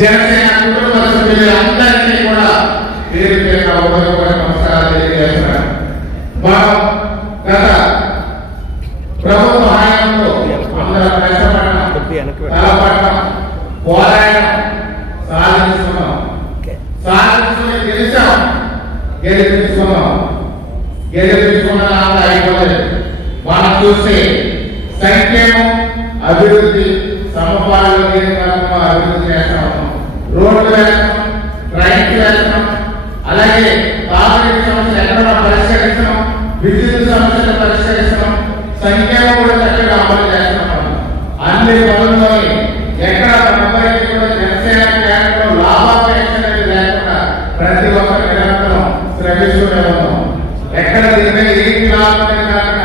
జనసేన కుటుంబ సభ్యులందరినీ కూడా పేరు పేరున ఉపయోగపడే నమస్కారాలు తెలియజేస్తున్నాను. మనం గత ప్రభుత్వ హయాంలో అందరం కష్టపడడం, తలపడడం, పోరాడడం, సాధించుకున్నాం. గెలిపించుకున్న అయిపోలేదు. మనం చూస్తే సంక్షేమం, అభివృద్ధి, సమపాలు అభివృద్ధి చేస్తా ఉన్నాం. రోడ్లు వేస్తాం, ట్రైన్లు వేస్తాం, అలాగే తాగునీటి సమస్య ఎక్కడ పరిష్కరిస్తాం, విద్యుత్ సమస్యలు పరిష్కరిస్తాం, సంక్షేమం కూడా చక్కగా అమలు చేస్తున్నాం. అన్ని పనుల్లో ఎక్కడ మొబైల్ కూడా జనసేన కేంద్రంలో లాభాపేక్ష లేకుండా ప్రతి ఒక్కరు నిరంతరం శ్రమిస్తూనే ఉన్నాం. ఎక్కడ దీని ఏమి లాభం కాక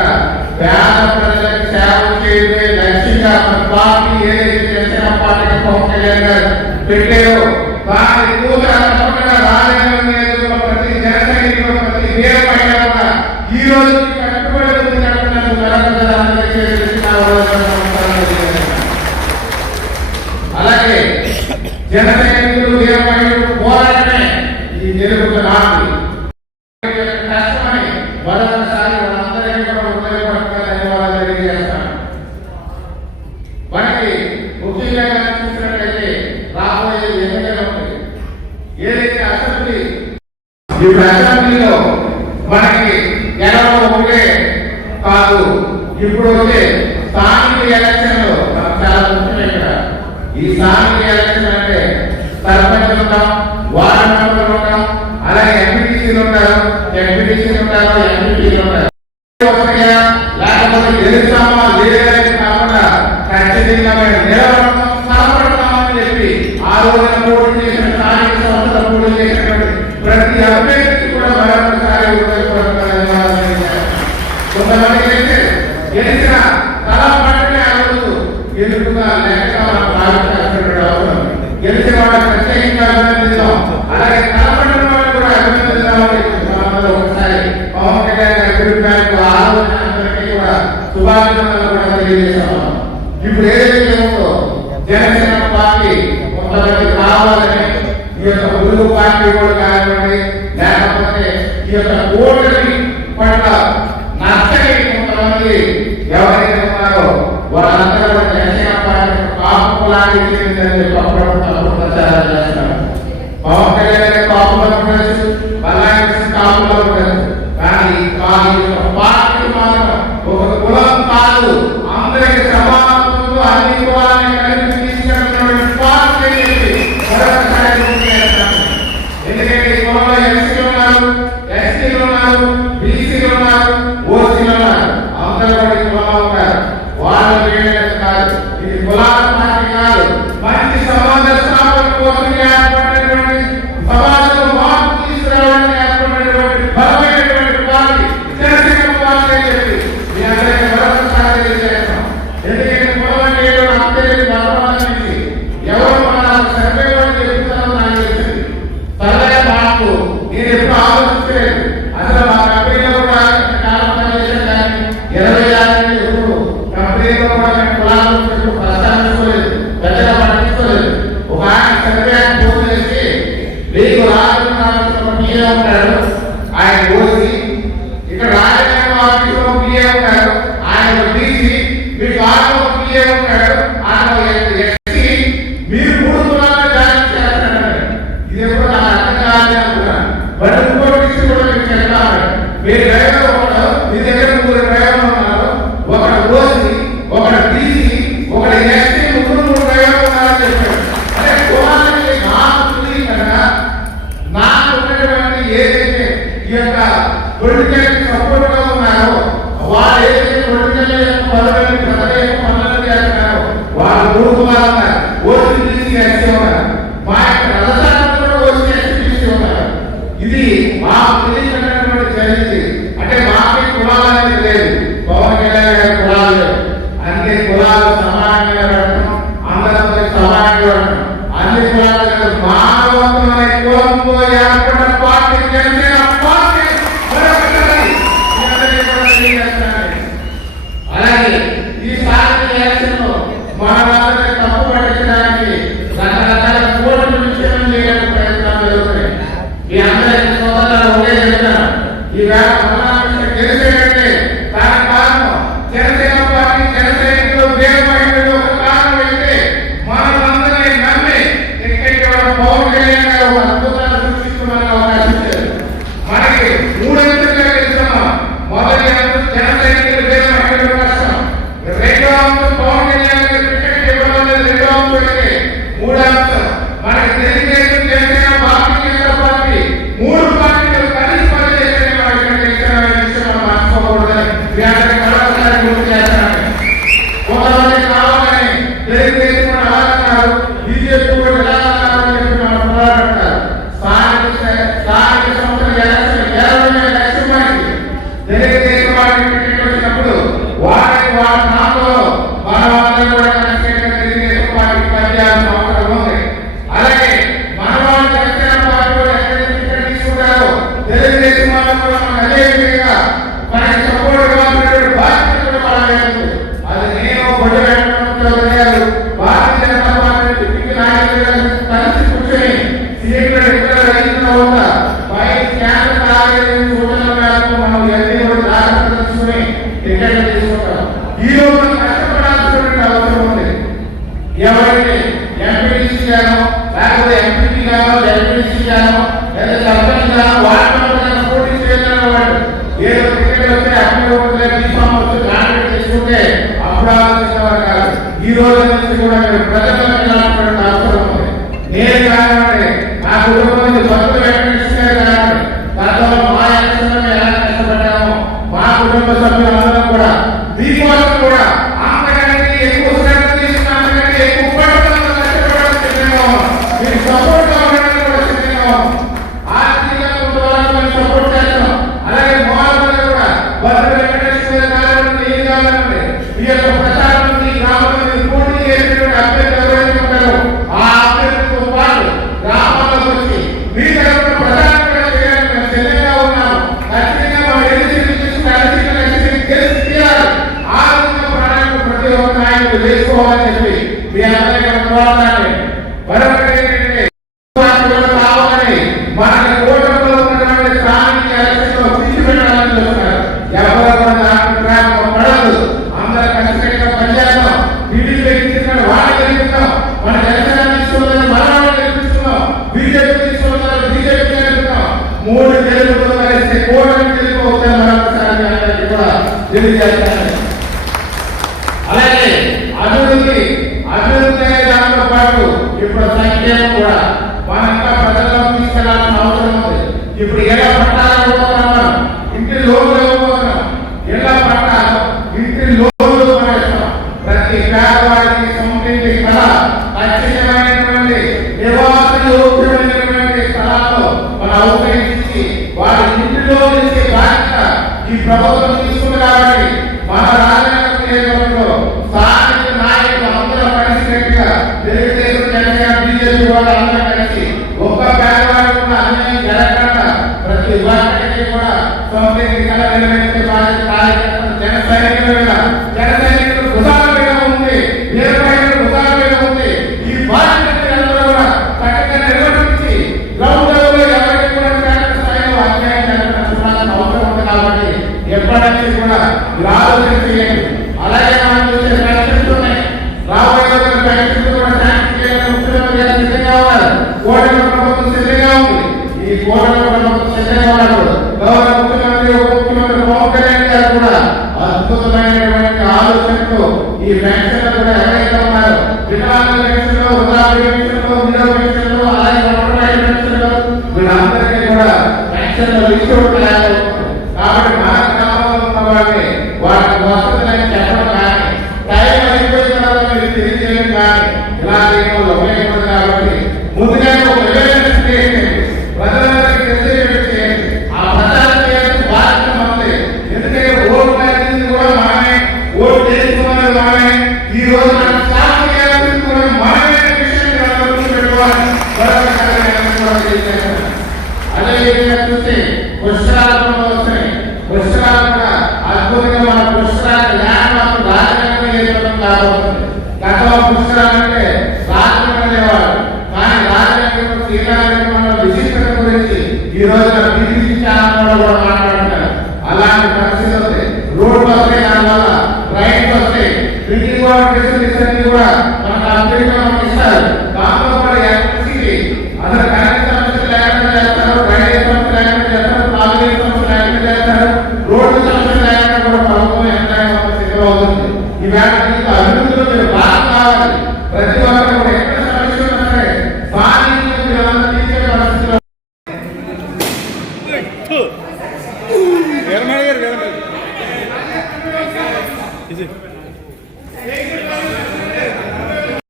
పేద ప్రజలకు సేవ చేయడమే లక్ష్యంగా పార్టీ ఏదైతే జనసేన పార్టీకి పవన్ కళ్యాణ్ గారు పెట్టారో దాని ఎక్కువగా తప్పకుండా రాజకీయ ప్రతి జనసైనికులు, ప్రతి వీరమైన ఈ రోజు కట్టుబడి ఉంది. అలాగే జనసైనికులు, వీరమహిళలు పోరాటమే ఈ గెలుపుకు నాటి కష్టమని మరొకసారి వాళ్ళందరికీ కూడా ఉపయోగపడుతున్న ధన్యవాదాలు తెలియజేస్తాను. మనకి ముఖ్యంగా చూసినట్లయితే రాబోయే ఎన్నికలు ఉంది. ఏదైతే అసెంబ్లీ, ఇప్పుడు అసెంబ్లీలో మనకి గెలవడం ఒకటే కాదు, ఇప్పుడు వచ్చే స్థానిక ఎలక్షన్లు చాలా ముఖ్యమైన. ఈ స్థానిక ఎలక్షన్ అంటే సర్పంచ్ ఉంటాం, వార్డు మెంబర్లు ఉంటాం, అలాగే ఎంపీటీసీలు ఉంటారు, ఎంపీటీసీలు ఉంటారు, ఎంపీటీలు ఉంటారు. లేకపోతే గెలుస్తామా లేదని కాకుండా ఖచ్చితంగా నిలబడతాం, తలపడతామని చెప్పి ఆ రోజున పోటీ చేసిన స్థానిక సంస్థలు పోటీ చేసినటువంటి ప్రతి అభ్యర్థికి కూడా మరొకసారి కొంతమంది అయితే గెలిచిన తలపడమే ఆ రోజు గెలుపుగా లేక మనం భావించాల్సిన అవసరం. గెలిచిన వాళ్ళకి ప్రత్యేకంగా అభినందిస్తాం, అలాగే తలపడిన వాళ్ళు కూడా అభినందిస్తామని ఒకసారి పవన్ కళ్యాణ్ గారి కుటుంబానికి ఆలోచన అందరికీ కూడా శుభాకాంక్షలు కూడా తెలియజేస్తాం. ఇప్పుడు ఏదైతే ఉందో జనసేన పార్టీ కొంతమంది కావాలని ఈ యొక్క ముందు పార్టీ కూడా కానివ్వండి, లేకపోతే ఈ యొక్క ఓటమి పట్ల నచ్చని కొంతమంది ఎవరైతే ఉన్నారో వాళ్ళందరూ జనసేన పార్టీ కాపు కులానికి చెందిందని అప్పుడప్పుడు ప్రచారం చేస్తారు. పవన్ కళ్యాణ్ కాపులకు ఉండొచ్చు, బల్లాంటి కాపులకు ఉండొచ్చు, కానీ పార్టీ మాత్రం ఒక కులం కాదు, అందరికి సమానత్వంతో అన్ని కులాన్ని కలిపి తీసుకెళ్తున్నటువంటి పార్టీ. ఎందుకంటే ఈ కులంలో ఎస్సీలు ఉన్నారు, ఎస్టీలు ఉన్నారు, బీసీలు ఉన్నారు, ఓసీలు ఉన్నారు, అందరూ కూడా ఈ కులంలో ఉన్నారు. వాళ్ళు వేయలేదు కాదు, ఇది కులాల పార్టీ కాదు, మంచి సమాజ స్థాపన కోసం ఏర్పడినటువంటి సమాజంలో మార్పు తీసుకురావడానికి ఏర్పడినటువంటి బలమైనటువంటి పార్టీ జనసేన పార్టీ అని చెప్పి మీ అందరికీ మరొకసారి తెలియజేస్తాం. ఎందుకంటే కులం అంటే నాకు తెలియదు, బలవాలని ఎవరు మన సర్వే వాళ్ళు చెప్తారో నాకు తెలిసింది. సరదా మాకు నేను ఎప్పుడు ఆలోచించలేదు. అసలు మా కంపెనీలో కూడా కాలం చేశాను, కానీ 20 ఏళ్ళ ఎప్పుడు కంపెనీలో కూడా మేము కులాలు ప్రస్తావించుకోలేదు, పెద్దగా పట్టించుకోలేదు. ఒక ఆయన సర్వే ఫోన్ చేసి మీకు రాజకీయ పిఏ ఉంటాడు, ఆయన ఓసి, ఇక్కడ రాజకీయ ఆఫీసులో పిఏ ఉంటాడు, ఆయన బీసీ, మీకు ఆటో పిఏ ఉంటాడు, ఆయన ఎస్సీ, మీరు 3 కులాలను జాయిన్ చేస్తారంటే ఇది ఎప్పుడు నాకు అర్థం కాదని అనుకున్నాను. బట్ ఇంకోటి విషయం కూడా మీకు చెప్తాను. మీ డ్రైవర్ ఒకడు, మీ దగ్గర 3 డ్రైవర్లు ఉన్నారు, ఒకడు ఓసి, ఒకడు బీసీ, ఒకడు ఎస్సీ, 3 డ్రైవర్లు ఉన్నారని చెప్పాడు. అంటే కులానికి నాకు తెలియకుండా నాకు ఉన్నటువంటి ఏదైతే ఈ యొక్క పొలిటికల్ సపోర్ట్ గా ఉన్నారో, వాళ్ళు ఏదైతే పొలిటికల్ పదవులను పనులు చేస్తున్నారో వాళ్ళు 3 కులాలు ఉన్నారు, ఓసీ, బీసీ, ఎస్సీ ఉన్నారు. మా యొక్క రథశాస్త్రం కూడా ఓసీ, ఎస్సీ, బీసీ ఉన్నారు. ఇది మాకు తెలియకున్నటువంటి జరిగింది. అంటే మాకే కులాలు అనేది లేదు, పవన్ కళ్యాణ్ గారి కులాలు లేవు. అన్ని కులాలు సమానంగా పెడతాం, అందరితో సమానంగా పెడతాం. అన్ని కులాలు మానవత్వం అనే కులంతో ఏర్పడిన పార్టీ జనసేన పార్టీ. అలాగే ఈ స్థానిక ఎలక్షన్ లో మన తప్పు పట్టించడానికి రకరకాల మీ అందరికీ సోదరులు ఒకే చెప్తాను, ఈవేళ ప్రధానమంత్రి గెలిచేటంటే దానికి కారణం జనసేన పార్టీ జనసైనికులు వేల మహిళలు ఒక కారణం అయితే మనమందరినీ నమ్మి టికెట్ పవన్ కళ్యాణ్ గారు ఒక అద్భుతాన్ని సృష్టించమని అవకాశం ఇచ్చారు. మనకి మూడంచెలుగా గెలుస్తున్నాం. మొదటి అంశం జనసైనికులు వేల మహిళలు కష్టం, రెండో అంశం పవన్ కళ్యాణ్ గారు టికెట్ ఇవ్వడం అనేది రెండో అంశం అయితే, మూడో అంశం మనకి తెలుగుదేశం జనసేన పార్టీ పార్టీ మూడు పార్టీలు కలిసి పనిచేసే విషయం మర్చిపోకూడదని మరొకసారి గుర్తు చేస్తాను. కొంతమంది కావాలని తెలుగుదేశం కూడా అలాగన్నారు, బీజేపీ కూడా ఎలాగన్నారు అని చెప్పి మనం పోరాడతారు. స్థానిక సంస్థల ఎలక్షన్ 20 లక్షల మంది తెలుగుదేశం వారికి టికెట్ వచ్చినప్పుడు వారి ప్రాంతంలో మనమందరం కూడా ఖచ్చితంగా తెలుగుదేశం పార్టీకి పనిచేయాల్సిన అవసరం ఉంది. అలాగే మన వాళ్ళు జనసేన పార్టీ కూడా ఎక్కడైతే టికెట్ తీసుకుంటారో తెలుగుదేశం వాళ్ళు కూడా మనం అదే విధంగా మనకి సపోర్ట్ కావాల్సినటువంటి బాధ్యత కూడా వాళ్ళకి. అది నేను బొడ్డు వెంకటరామరావు భారతీయ జనతా పార్టీ టికెట్ నాయకులు కలిసి కూర్చొని సీఎంలు ఎక్కడ రైతున్న ఉందా పై కేంద్ర కార్యాలయం సూచనల మేరకు మనం ఎన్ని కూడా జాగ్రత్త తీసుకుని టికెట్లు తీసుకుంటాం. ఈ రోజు కష్టపడాల్సినటువంటి అవసరం ఉంది. ఎవరైతే ఎంపీటీసీ గానో లేకపోతే ఎంపీటీ గానో ఎంపీటీసీ గానో లేదా సర్పంచ్ గానో వాటి పోటీ చేయాలని వాడు ఏదో టికెట్ వస్తే అక్కడ బీఫామ్ వస్తే కాంట్రాక్ట్ తీసుకుంటే అప్పుడు ఆలోచించేవారు కాదు. ఈ రోజు నుంచి కూడా మీరు ప్రజలకు వెళ్ళాల్సినటువంటి అవసరం ఉంది. నేను కానివ్వండి, నా కుటుంబం నుంచి భక్తులు వెంకటేశ్వర గారు కానివ్వండి, గతంలో మా ఎలక్షన్లో ఎలా కష్టపడ్డామో మా కుటుంబ సభ్యులందరం కూడా మీకోసం కూడా అంతకంటే ఎక్కువ శ్రద్ధ తీసుకున్న అంతకంటే ఎక్కువ పట్టుదల కష్టపడడం సిద్ధంగా ఉన్నాం. మీకు సపోర్ట్ కావడానికి కూడా సిద్ధంగా ఉన్నాం. ఆర్థికంగా కొంతవరకు సపోర్ట్ చేస్తాం. అలాగే మోహన్ కూడా భద్ర వెంకటేశ్వర కానివ్వండి, ఏం కావాలంటే ఈ యొక్క ప్రచారం ఈ గ్రామంలో పోటీ చేసినటువంటి అభ్యర్థి ఎవరైతే ఉంటారో ఆ అభ్యర్థితో పాటు గ్రామాలకు వచ్చి మీ తరఫున ప్రచారం కూడా చేయడానికి మేము సిద్ధంగా ఉన్నాము. ఖచ్చితంగా మనం ఎన్నికలు తీసుకుని అధికంగా గెలిచి తీరాలి. ఆ విధంగా ప్రణాళిక ప్రతి ఒక్క నాయకుడు వేసుకోవాలని చెప్పి మీ అందరికీ అనుభవాలని మరొకటి ఏంటంటే కావాలని మనకి కూటమిలో ఉన్నటువంటి స్థానిక ఎలక్షన్లో పిచ్చి పెట్టాలని చూస్తున్నారు. ఎవరు కూడా దాంట్లో పడదు. అందరూ ఖచ్చితంగా పనిచేస్తాం. ఢిల్లీ గెలిపిస్తున్నాడు వాళ్ళు గెలుపుతాం, మన జనసేన తీసుకున్నాం మన వాళ్ళు గెలిపిస్తున్నాం, బీజేపీ తీసుకున్నారు బీజేపీ గెలుపుతాం. 3 గెలుపులు కలిసి కూటమి గెలుపుతాం. మరొకసారి అందరికీ కూడా తెలియజేస్తాను. అలాగే అభివృద్ధి అనే దాంతో పాటు ఇప్పుడు సంక్షేమం కూడా మనంతా ప్రజల్లో తీసుకెళ్లాల్సిన అవసరం ఉంది. ఇప్పుడు ఎలా పట్టాలు ఇవ్వబోతున్నాం, ఇంటి లోన్లు ఇవ్వబోతున్నాం, ఎలా పట్టాలు ఇంటి లోన్లు పడేస్తాం. ప్రతి పేదవాడికి సొంతింటి కళ ఖచ్చితమైనటువంటి నివాస యోగ్యమైనటువంటి స్థలాల్లో మన అవసరించి వారి ఇంటిలో ఇచ్చే బాధ్యత ఈ ప్రభుత్వం తీసుకుంది. కాబట్టి మన రాజకీయంలో స్థానిక నాయకులు అందరూ కలిసినట్టుగా తెలుగుదేశం జనసేన బీజేపీ వాళ్ళు అందరూ కలిసి ఒక్క పేదవాడికి కూడా అన్యాయం జరగకుండా ప్రతి ఒక్కరికి కూడా సొంత కళ నిర్వహించే బాధ్యత కార్యకర్తలు జన సైనికుల మీద జన సైనికులు భుజాల మీద ఉంది, వీరమహిళల భుజాల మీద ఉంది. ఈ బాధ్యత అందరూ కూడా చక్కగా నిర్వహించి గ్రౌండ్ లెవెల్లో ఎవరికి కూడా క్షేత్ర స్థాయిలో అన్యాయం జరగడం అవసరం ఉంది. కాబట్టి ఎప్పటి కూడా మీరు ఆలోచన చేయండి. అలాగే మనం చూసే ఫ్యాక్టరీస్ ఉన్నాయి, రాబోయే ఫ్యాక్టరీస్ కూడా శాంక్షన్ చేయాలని ముఖ్యమంత్రి గారు సిద్ధంగా ఉన్నారు. కూటమి ప్రభుత్వం సిద్ధంగా ఉంది. ఈ కూటమి ప్రభుత్వం సిద్ధంగా ఉన్నప్పుడు గౌరవ ముఖ్యమంత్రి ఉప ముఖ్యమంత్రి పవన్ కళ్యాణ్ గారు కూడా అద్భుతమైనటువంటి ఆలోచనతో ఈ ఫ్యాక్టరీలు కూడా ఎవరైతే ఉన్నారో వికలాంగుల పెన్షన్లు, వృద్ధాప్య పెన్షన్లు, విడవ పెన్షన్లు, అలాగే పెన్షన్లు వీళ్ళందరికీ కూడా పెన్షన్లు ఇచ్చుకోవట్లేదు. కాబట్టి మన గ్రామంలో ఉన్న వాళ్ళని వాటి వసతులని చెప్పడం కానీ టైం అయిపోయిన తర్వాత మీరు తెలియజేయడం కానీ ఇలా చేయడం ఉపయోగపడదు. కాబట్టి ముందుగా ఒక అవేర్నెస్ చేయండి, ప్రజలందరికీ తెలిసేటట్టు చేయండి. ఆ ప్రచారం చేయాల్సిన బాధ్యత మనది. ఎందుకంటే ఓటు వేసింది కూడా మనమే, ఓటు చేసుకున్నది మనమే. ఈ రోజు మనం సాగు చేయాల్సింది కూడా మనమే విషయం పెట్టుకోవాలి. అదే విధంగా చూస్తే పుష్కరాలు వస్తున్నాయి. పుష్కరాలు కూడా అద్భుతంగా మన పుష్కరాలు ల్యాండ్ రాజకీయంగా ఏర్పడడం కాబోతుంది. గతంలో పుష్కరాలు అంటే రాజకీయంగా లేవాడు, కానీ రాజకీయంగా శ్రీరాజకీయంలో విశిష్టత గురించి ఈ రోజున బీబీసీ ఛానల్ కూడా మాట్లాడుతున్నారు. అలాంటి పరిస్థితి వస్తాయి, రోడ్లు వస్తాయి, దానివల్ల రైళ్లు వస్తాయి, డ్రింకింగ్ వాటర్ ఫెసిలిటీస్ అన్ని కూడా మన కంపెనీలో ఇస్తారు.